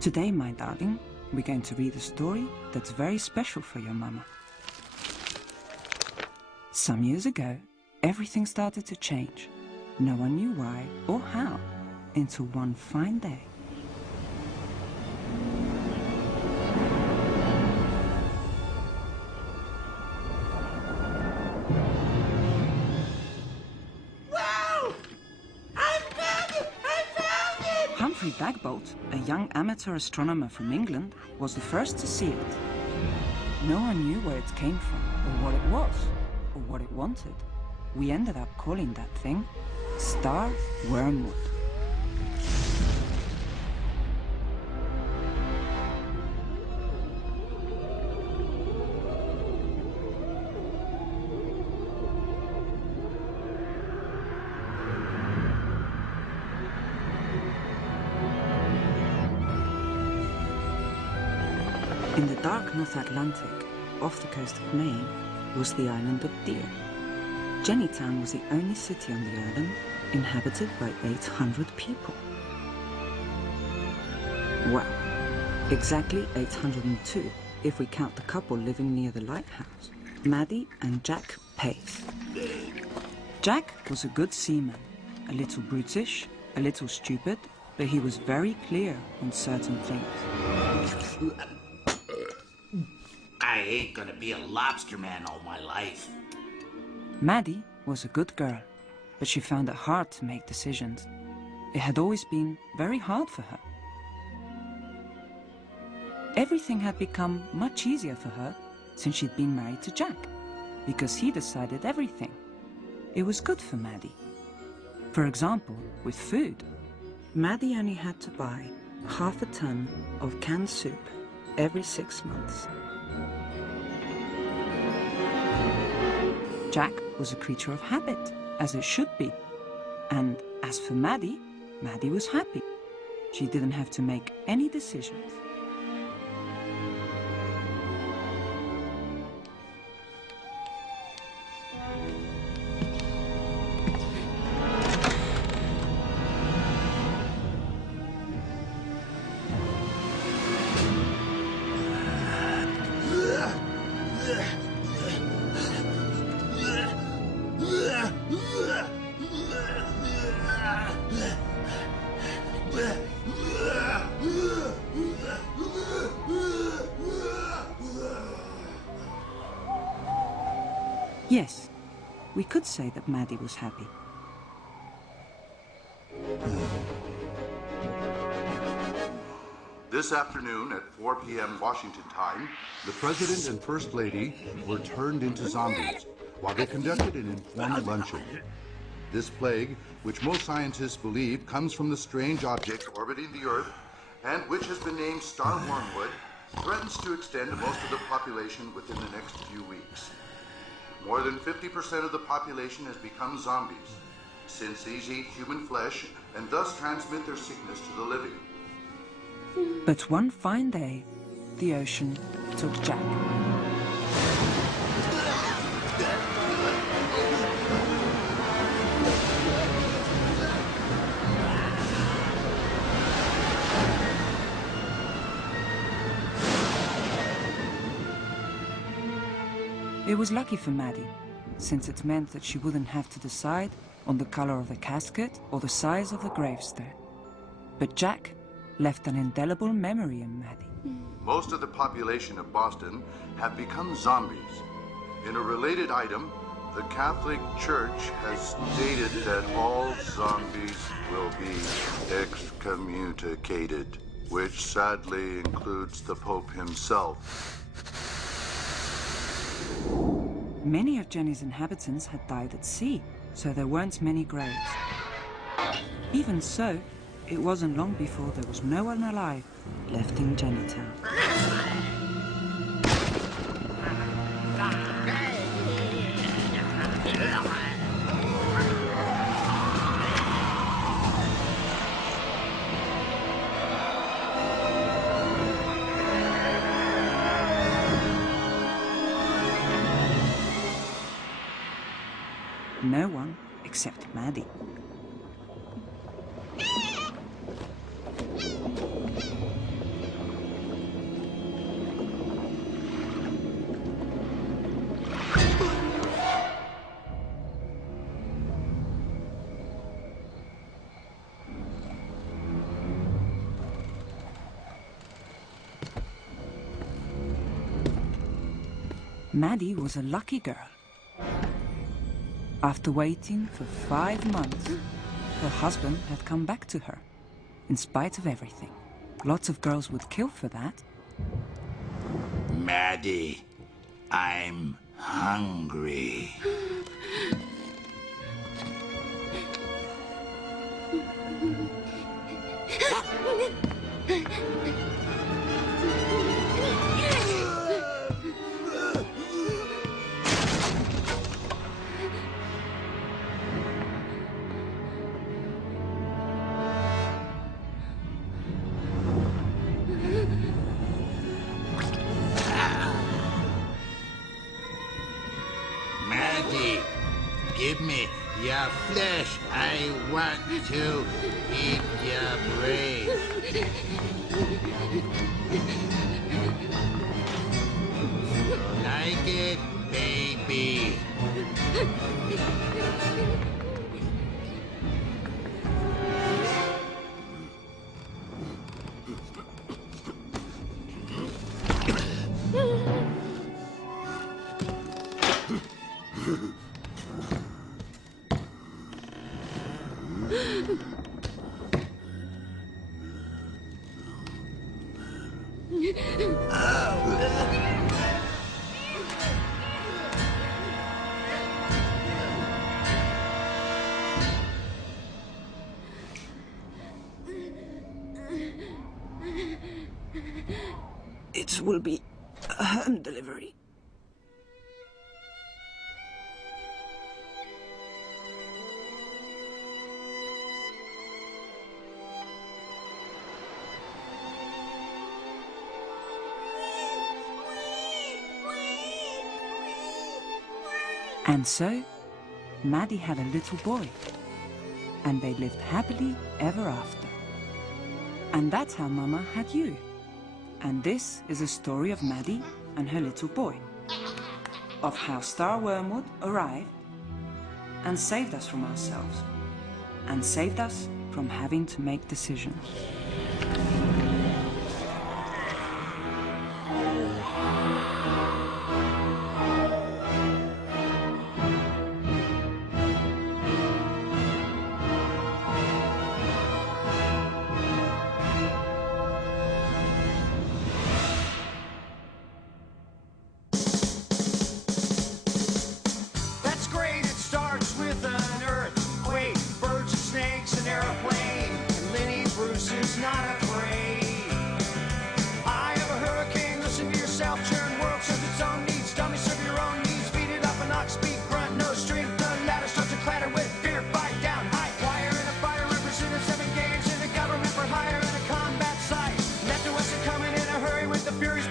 Today, my darling, we're going to read a story that's very special for your mama. Some years ago, everything started to change. No one knew why or how, until one fine day. Wow! I found it! I found it! Humphrey Bagbolt, a young amateur astronomer from England, was the first to see it. No one knew where it came from, or what it was, or what it wanted. We ended up calling that thing Star Wormwood. In the dark North Atlantic, off the coast of Maine, was the island of Deer. Jennytown was the only city on the island inhabited by 800 people. Well, exactly 802 if we count the couple living near the lighthouse, Maddie and Jack Pace. Jack was a good seaman, a little brutish, a little stupid, but he was very clear on certain things. I ain't gonna be a lobster man all my life. Maddie was a good girl, but she found it hard to make decisions. It had always been very hard for her. Everything had become much easier for her since she'd been married to Jack, because he decided everything. It was good for Maddie. For example, with food. Maddie only had to buy half a ton of canned soup every 6 months. Jack was a creature of habit, as it should be. And as for Maddie, Maddie was happy. She didn't have to make any decisions. Yes, we could say that Maddie was happy. This afternoon at 4 p.m. Washington time, the President and First Lady were turned into zombies while they conducted an informal luncheon. This plague, which most scientists believe comes from the strange object orbiting the Earth and which has been named Star Wormwood, threatens to extend to most of the population within the next few weeks. More than 50% of the population has become zombies, since these eat human flesh and thus transmit their sickness to the living. But one fine day, the ocean took Jack. It was lucky for Maddie, since it meant that she wouldn't have to decide on the color of the casket or the size of the gravestone. But Jack left an indelible memory in Maddie. Most of the population of Boston have become zombies. In a related item, the Catholic Church has stated that all zombies will be excommunicated, which sadly includes the Pope himself. Many of Jenny's inhabitants had died at sea, so there weren't many graves. Even so, it wasn't long before there was no one alive left in Jennytown. No one except Maddie. Maddie was a lucky girl. After waiting for 5 months, her husband had come back to her, in spite of everything. Lots of girls would kill for that. Maddie, I'm hungry. Maddie, give me your flesh. I want to eat your brain. Like it, baby. It will be a home delivery. And so, Maddie had a little boy, and they lived happily ever after. And that's how Mama had you. And this is a story of Maddie and her little boy, of how Star Wormwood arrived and saved us from ourselves, and saved us from having to make decisions. That's great, it starts with an earthquake, birds and snakes, an airplane, and Lenny Bruce is not afraid. Eye of a hurricane, listen to yourself, churn world serves its own needs, dummy serve your own needs, feed it up an ox, speak, grunt, no strength, the ladder starts to clatter with fear, fight down, high wire and a fire represented 7 games in a government for hire and a combat site. Left to us are coming in a hurry with the furies.